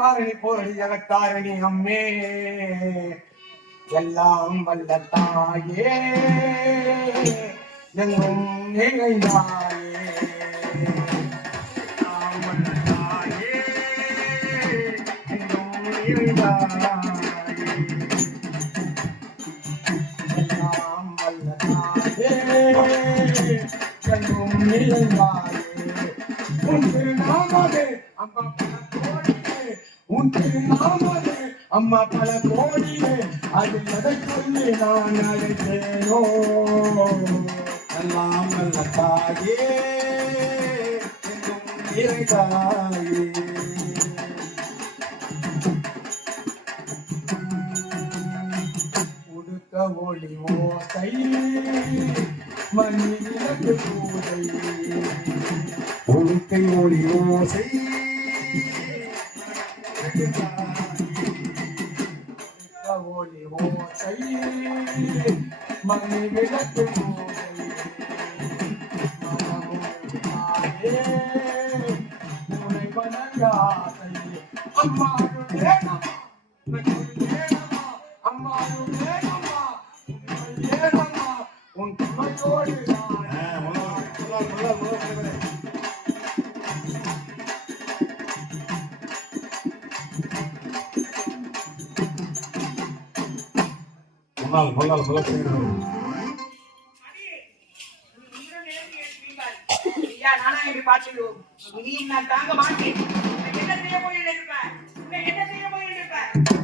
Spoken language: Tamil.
காரணி போடி ஜகத்தாரணி அம்மே எல்லாம் வல்ல தாயே எங்கும் நிறைந்தாயே எல்லாம் வல்ல தாயே எங்கும் நிறைந்தாயே எல்லாம் வல்ல தாயே எங்கும் நிறைந்தாயே உன் திருநாமமே அம்மா உன் திருநாமமே அம்மா பல கோடியே அது எதை சொல்லி நான் அழைத்தேனோ எல்லாம் நல்ல தாயே எங்கும் நிறைந்தாயே உடுக்க ஒளி ஓசை மணி விளக்கு பூதை உடுக்கை ஒளி ஓசை ஒளி ஓசை மணி விளக்கு பூதை மனமோதாயே உனை வணங்காதை அம்மாவுடைய அம்மாவுடைய உன் துணையோடு தாங்க மாட்டேன் என்ன செய்ய போயிருப்பேன் என்ன செய்ய போயிருப்பேன்